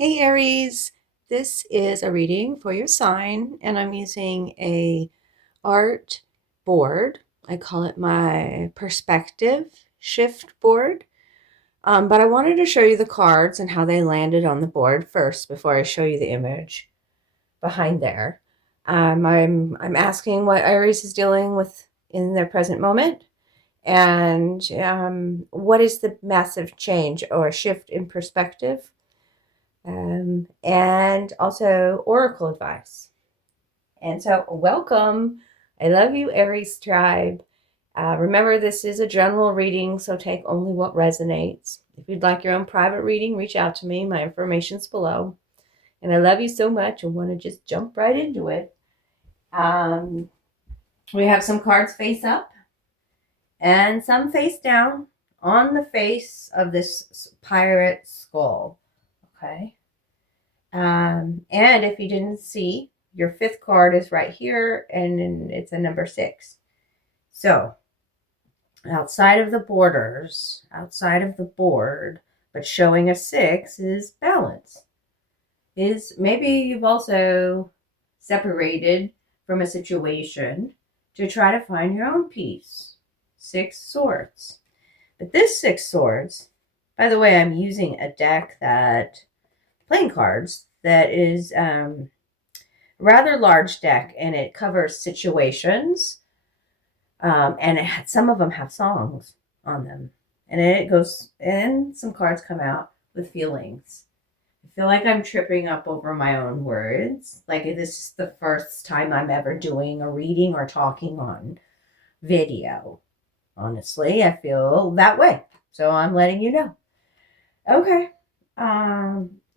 Hey Aries, this is a reading for your sign, and I'm using a art board. I call it my perspective shift board. But I wanted to show you the cards and how they landed on the board first before I show you the image behind there. I'm asking what Aries is dealing with in their present moment, and what is the massive change or shift in perspective, and also oracle advice. And so, welcome. I love you, Aries tribe. Remember, this is a general reading, so take only what resonates. If you'd like your own private reading, reach out to me. My information's below. And I love you so much and want to just jump right into it. Um, we have some cards face up and some face down on the face of this pirate skull. Okay. And if you didn't see, your fifth card is right here, and it's a number 6. So, outside of the borders, outside of the board, but showing a 6 is balance. Is maybe you've also separated from a situation to try to find your own peace. 6 swords. But this 6 swords, by the way, I'm using a deck that playing cards that is rather large deck, and it covers situations, and some of them have songs on them, and then it goes, and some cards come out with feelings. I feel like I'm tripping up over my own words. Like, this is the first time I'm ever doing a reading or talking on video. Honestly, I feel that way, so I'm letting you know. Okay.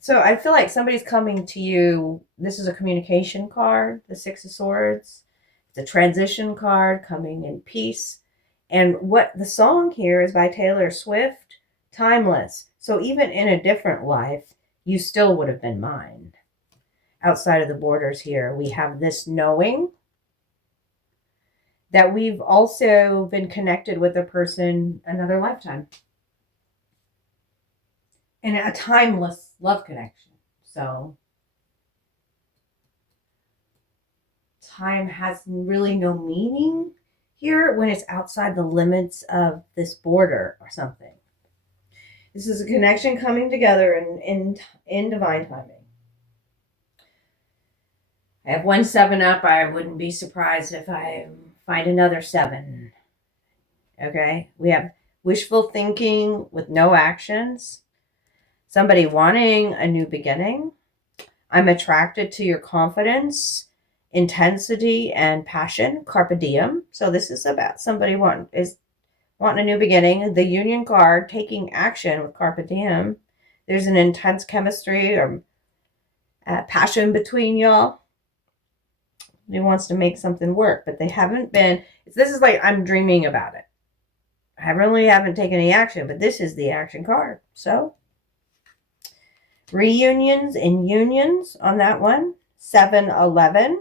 So I feel like somebody's coming to you. This is a communication card, the 6 of Swords. It's a transition card, coming in peace. And what the song here is by Taylor Swift, Timeless. So even in a different life, you still would have been mine. Outside of the borders here, we have this knowing that we've also been connected with a person another lifetime. And a timeless love connection. So time has really no meaning here when it's outside the limits of this border or something. This is a connection coming together in divine timing. I have 1 7 up. I wouldn't be surprised if I find another 7. Okay. We have wishful thinking with no actions. Somebody wanting a new beginning. I'm attracted to your confidence, intensity, and passion. Carpe diem. So this is about somebody wanting a new beginning. The Union card, taking action with carpe diem. There's an intense chemistry or passion between y'all. He wants to make something work, but they haven't been. This is like, I'm dreaming about it. I really haven't taken any action, but this is the action card. So reunions and unions on that one. 7-11,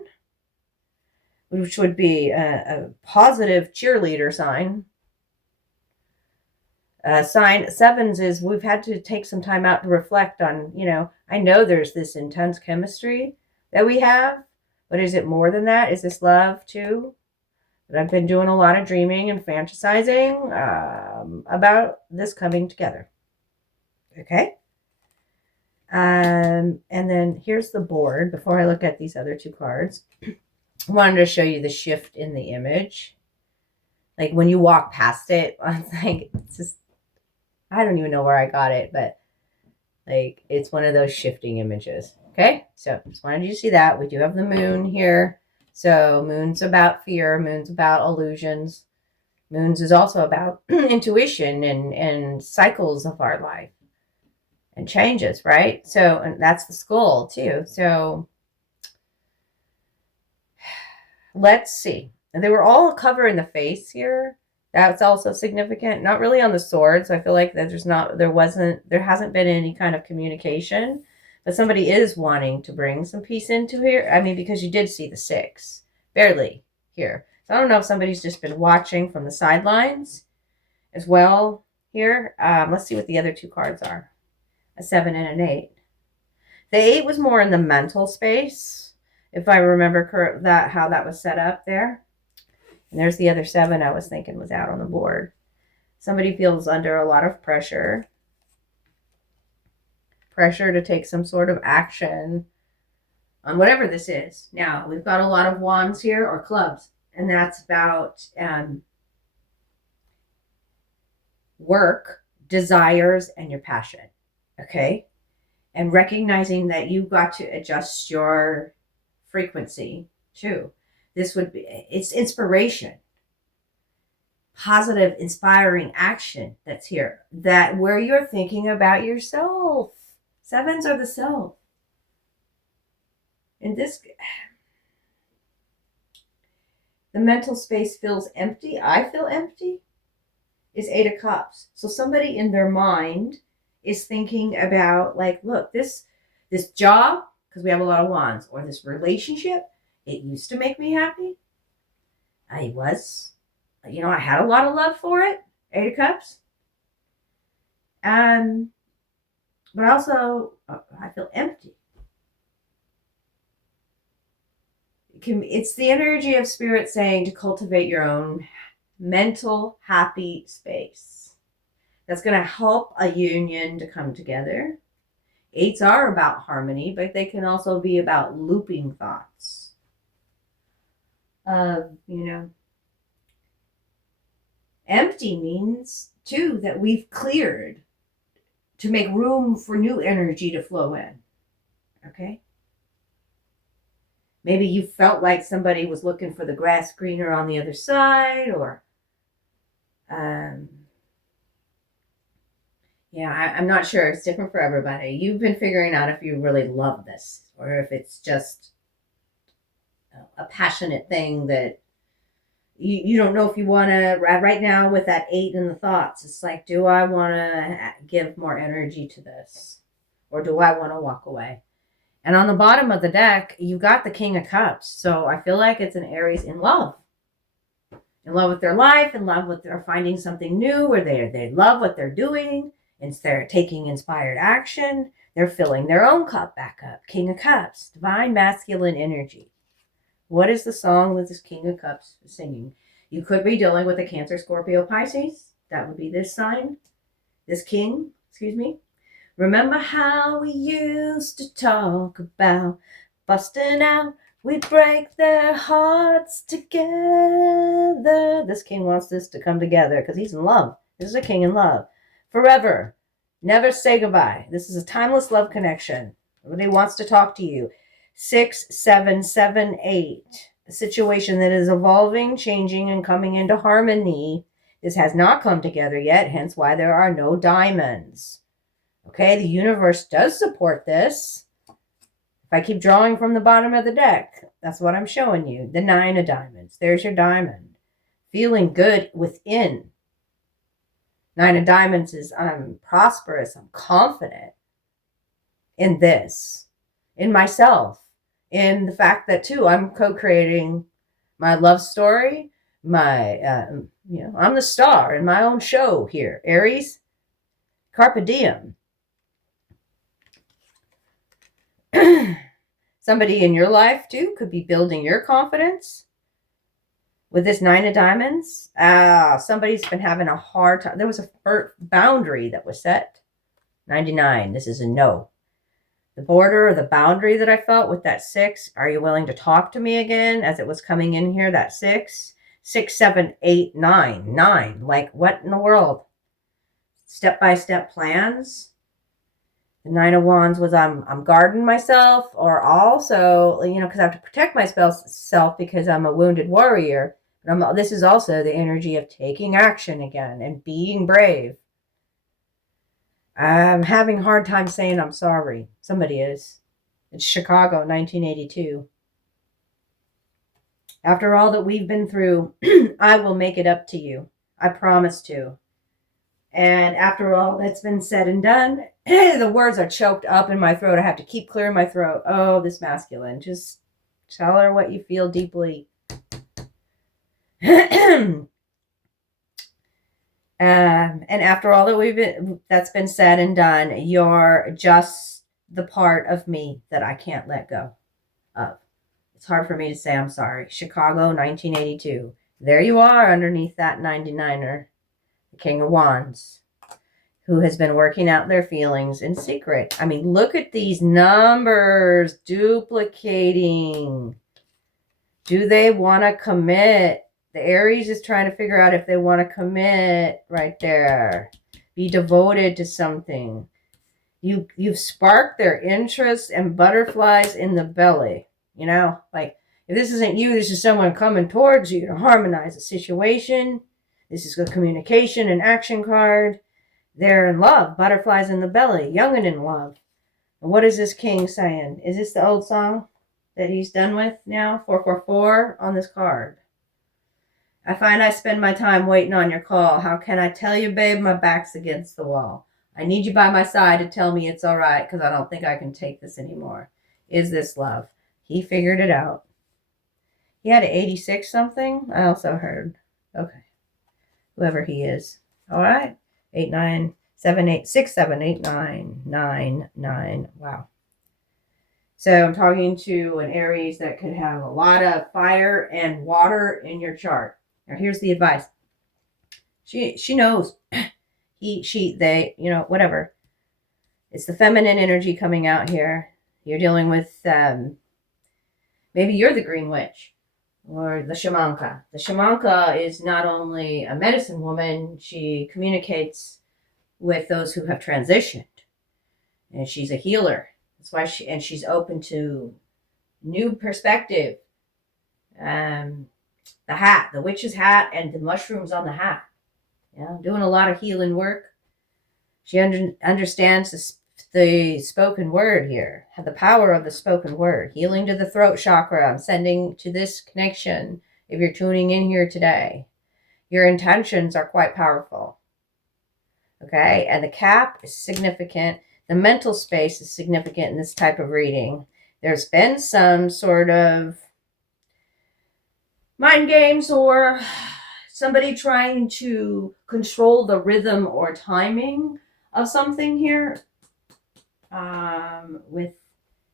which would be a positive cheerleader sign. Sign 7s is we've had to take some time out to reflect on, I know there's this intense chemistry that we have, but is it more than that? Is this love too? But I've been doing a lot of dreaming and fantasizing about this coming together. Okay. And then here's the board. Before I look at these other 2 cards, I wanted to show you the shift in the image. Like when you walk past it, I'm like, it's just, I don't even know where I got it, but like it's one of those shifting images. Okay, so just wanted you to see that. We do have the moon here. So moon's about fear, moon's about illusions. Moons is also about intuition and cycles of our life and changes, right? So, and that's the skull too. So let's see. They were all covering the face here. That's also significant. Not really on the swords. I feel like that there hasn't been any kind of communication, but somebody is wanting to bring some peace into here. I mean, because you did see the 6 barely here. So I don't know if somebody's just been watching from the sidelines as well here. Let's see what the other 2 cards are. A 7 and an 8. The 8 was more in the mental space, if I remember how that was set up there. And there's the other 7 I was thinking was out on the board. Somebody feels under a lot of pressure to take some sort of action on whatever this is. Now, we've got a lot of wands here, or clubs, and that's about work, desires, and your passion. Okay? And recognizing that you've got to adjust your frequency too. It's inspiration, positive, inspiring action that's here, that where you're thinking about yourself. 7s are the self. And the mental space feels empty. I feel empty. Is 8 of Cups. So somebody in their mind is thinking about, like, look, this job, because we have a lot of wands, or this relationship, it used to make me happy. I had a lot of love for it. 8 of Cups. But also, I feel empty. It's the energy of spirit saying to cultivate your own mental happy space. That's going to help a union to come together. 8s are about harmony, but they can also be about looping thoughts. Empty means too that we've cleared to make room for new energy to flow in. Okay? Maybe you felt like somebody was looking for the grass greener on the other side, or I'm not sure. It's different for everybody. You've been figuring out if you really love this, or if it's just a passionate thing that you don't know if you want to. Right now with that 8 in the thoughts, it's like, do I want to give more energy to this, or do I want to walk away? And on the bottom of the deck, you've got the King of Cups. So I feel like it's an Aries in love with their life, in love with their finding something new, where they love what they're doing, and they're taking inspired action. They're filling their own cup back up. King of Cups, divine masculine energy. What is the song that this King of Cups is singing? You could be dealing with a Cancer, Scorpio, Pisces. That would be this sign. This king, excuse me. Remember how we used to talk about busting out? We'd break their hearts together. This king wants this to come together because he's in love. This is a king in love. Forever. Never say goodbye. This is a timeless love connection. Everybody wants to talk to you. 6, 7, 7, 8. A situation that is evolving, changing, and coming into harmony. This has not come together yet, hence why there are no diamonds. Okay, the universe does support this. If I keep drawing from the bottom of the deck, that's what I'm showing you. The 9 of diamonds. There's your diamond. Feeling good within. 9 of diamonds is I'm prosperous. I'm confident in this, in myself, in the fact that, too, I'm co-creating my love story. I'm the star in my own show here. Aries, carpe diem. Somebody in your life too could be building your confidence with this 9 of diamonds. Somebody's been having a hard time. There was a boundary that was set. 99. This is a no. The border or the boundary that I felt with that 6. Are you willing to talk to me again? As it was coming in here, that 6. 6, 7, 8, 9. 9. Like, what in the world? Step-by-step plans. The 9 of Wands was I'm guarding myself, or also, because I have to protect myself because I'm a wounded warrior. But this is also the energy of taking action again and being brave. I'm having a hard time saying I'm sorry. Somebody is. It's Chicago, 1982. After all that we've been through, I will make it up to you. I promise to. And after all that's been said and done, the words are choked up in my throat. I have to keep clearing my throat. Oh, this masculine. Just tell her what you feel deeply. And after all that's been said and done, you're just the part of me that I can't let go of. It's hard for me to say I'm sorry. Chicago, 1982. There you are underneath that 99er, the King of Wands, who has been working out their feelings in secret. I mean, look at these numbers duplicating. Do they want to commit? The Aries is trying to figure out if they want to commit right there. Be devoted to something. You've sparked their interest and butterflies in the belly. You know, like if this isn't you, this is someone coming towards you to harmonize a situation. This is a communication and action card. They're in love. Butterflies in the belly. Young and in love. And what is this king saying? Is this the old song that he's done with now? 444 on this card. I find I spend my time waiting on your call. How can I tell you, babe, my back's against the wall? I need you by my side to tell me it's all right because I don't think I can take this anymore. Is this love? He figured it out. He had an 86 something. I also heard. Okay. Whoever he is. All right. 8, 9, 7, 8, 6, 7, 8, 9, 9, 9. Wow. So I'm talking to an Aries that could have a lot of fire and water in your chart. Now here's the advice. She knows. They, you know, whatever. It's the feminine energy coming out here. You're dealing with, maybe you're the green witch or the shamanka. The shamanka is not only a medicine woman, she communicates with those who have transitioned. And she's a healer. That's why she's open to new perspective. The hat, the witch's hat, and the mushrooms on the hat. Yeah, doing a lot of healing work. She understands the spoken word here, the power of the spoken word. Healing to the throat chakra. I'm sending to this connection if you're tuning in here today. Your intentions are quite powerful. Okay, and the cap is significant. The mental space is significant in this type of reading. There's been some sort of mind games or somebody trying to control the rhythm or timing of something here with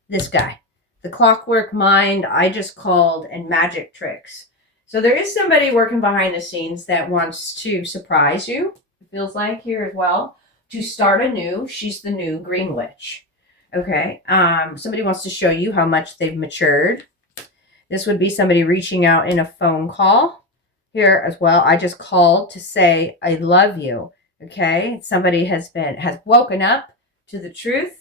this guy. The clockwork mind, I just called, and magic tricks. So there is somebody working behind the scenes that wants to surprise you, it feels like here as well, to start anew. She's the new green witch. Okay. Somebody wants to show you how much they've matured. This would be somebody reaching out in a phone call here as well. I just called to say, I love you. Okay. Somebody has woken up to the truth.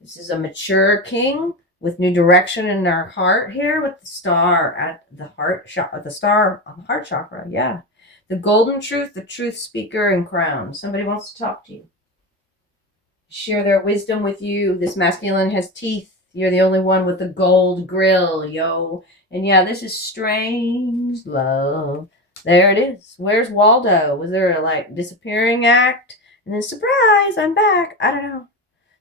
This is a mature king with new direction in their heart here with the star at the heart the star on the heart chakra. Yeah. The golden truth, the truth speaker and crown. Somebody wants to talk to you. Share their wisdom with you. This masculine has teeth. You're the only one with the gold grill, yo. And yeah, this is strange love. There it is. Where's Waldo? Was there a disappearing act? And then surprise, I'm back. I don't know.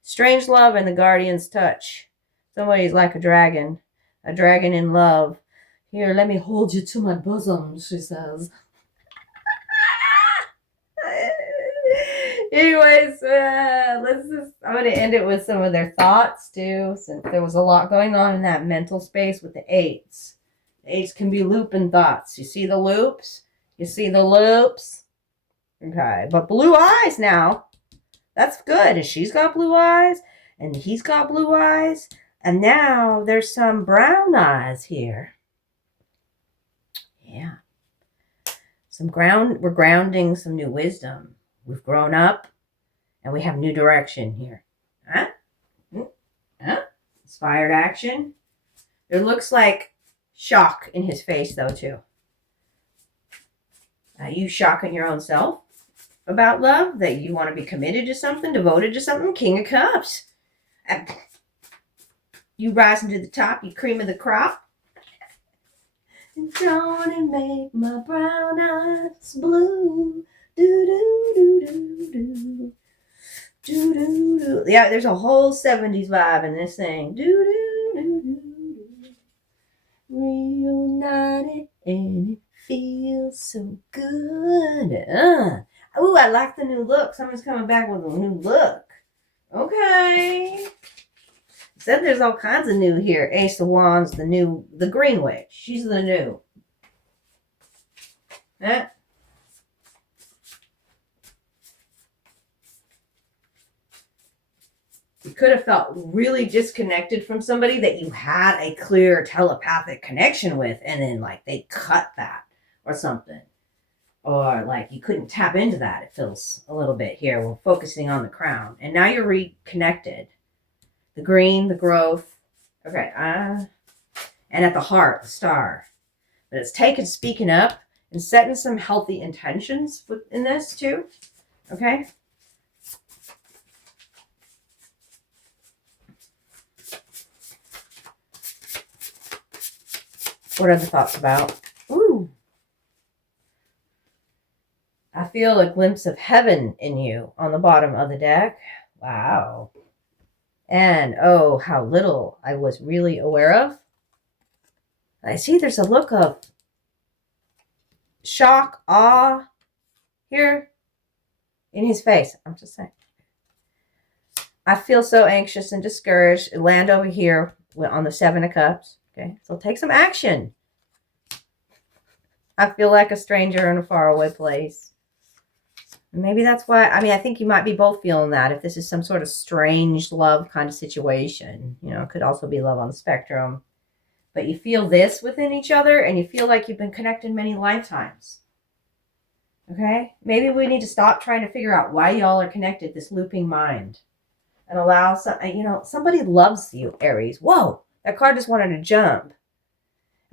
Strange love and the guardian's touch. Somebody's like a dragon in love. Here, let me hold you to my bosom, she says. Anyways, I'm going to end it with some of their thoughts too, since there was a lot going on in that mental space with the eights. The eights can be looping thoughts. You see the loops? You see the loops? Okay, but blue eyes now. That's good. And she's got blue eyes, and he's got blue eyes, and now there's some brown eyes here. Yeah. We're grounding some new wisdom. We've grown up, and we have new direction here. Huh? Huh? Inspired action. There looks like shock in his face, though, too. You shocking your own self about love, that you want to be committed to something, devoted to something. King of Cups. You rising to the top, you cream of the crop. Don't it make my brown eyes blue? Do do do do do do do do. Yeah, there's a whole 70s vibe in this thing. Do do do do do. Reunited and it feels so good. Ooh, I like the new look. Someone's coming back with a new look. Okay. Said there's all kinds of new here. Ace of Wands, the Green Witch. She's the new. Eh? You could have felt really disconnected from somebody that you had a clear telepathic connection with, and then like they cut that or something. Or like you couldn't tap into that. It feels a little bit here. We're focusing on the crown. And now you're reconnected. The green, the growth. Okay. And at the heart, the star. But it's taken speaking up and setting some healthy intentions in this too. Okay. What are the thoughts about? Ooh. I feel a glimpse of heaven in you on the bottom of the deck. Wow. And oh, how little I was really aware of. I see there's a look of shock, awe here in his face. I'm just saying. I feel so anxious and discouraged. Land over here on the 7 of Cups. Okay, so take some action. I feel like a stranger in a faraway place. Maybe that's why, I think you might be both feeling that if this is some sort of strange love kind of situation. You know, it could also be love on the spectrum. But you feel this within each other and you feel like you've been connected many lifetimes. Okay? Maybe we need to stop trying to figure out why y'all are connected, this looping mind. And allow somebody loves you, Aries. Whoa, that card just wanted to jump.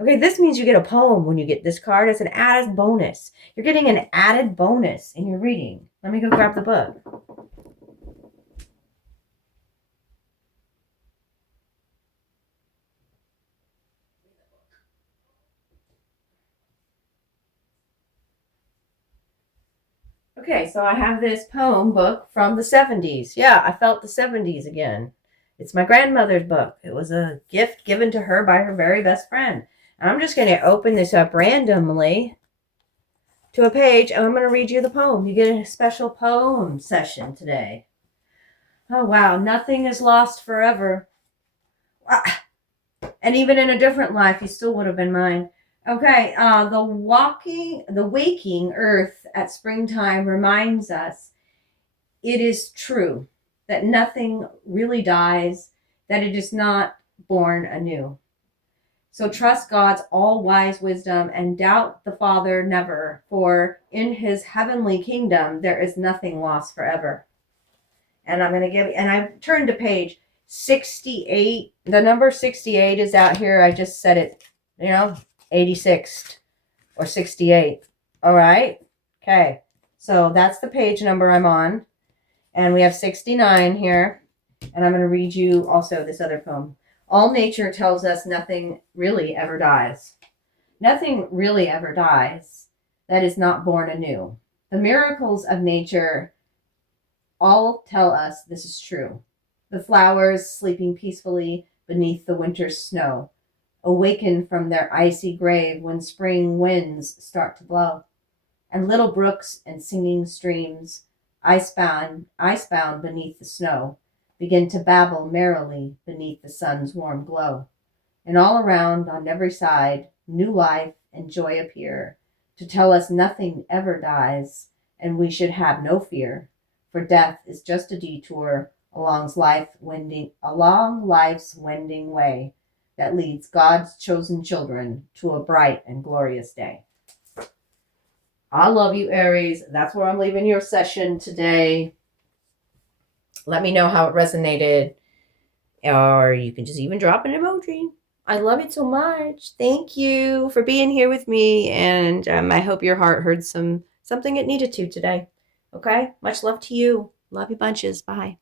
Okay, this means you get a poem when you get this card. It's an added bonus. You're getting an added bonus in your reading. Let me go grab the book. Okay, so I have this poem book from the 70s. Yeah, I felt the 70s again. It's my grandmother's book. It was a gift given to her by her very best friend. And I'm just going to open this up randomly to a page, and I'm going to read you the poem. You get a special poem session today. Oh, wow. Nothing is lost forever. And even in a different life, you still would have been mine. Okay, the waking earth at springtime reminds us it is true that nothing really dies, that it is not born anew. So trust God's all-wise wisdom and doubt the Father never, for in his heavenly kingdom there is nothing lost forever. And I've turned to page 68. The number 68 is out here. I just said it, 86 or 68. All right. Okay. So that's the page number I'm on. And we have 69 here. And I'm going to read you also this other poem. All nature tells us nothing really ever dies. Nothing really ever dies that is not born anew. The miracles of nature all tell us this is true. The flowers sleeping peacefully beneath the winter's snow awaken from their icy grave when spring winds start to blow. And little brooks and singing streams, icebound beneath the snow, begin to babble merrily beneath the sun's warm glow. And all around, on every side, new life and joy appear to tell us nothing ever dies, and we should have no fear, for death is just a detour along life's wending way that leads God's chosen children to a bright and glorious day. I love you, Aries. That's where I'm leaving your session today. Let me know how it resonated, or you can just even drop an emoji. I love it so much. Thank you for being here with me, and I hope your heart heard something it needed to today. Okay? Much love to you. Love you bunches. Bye.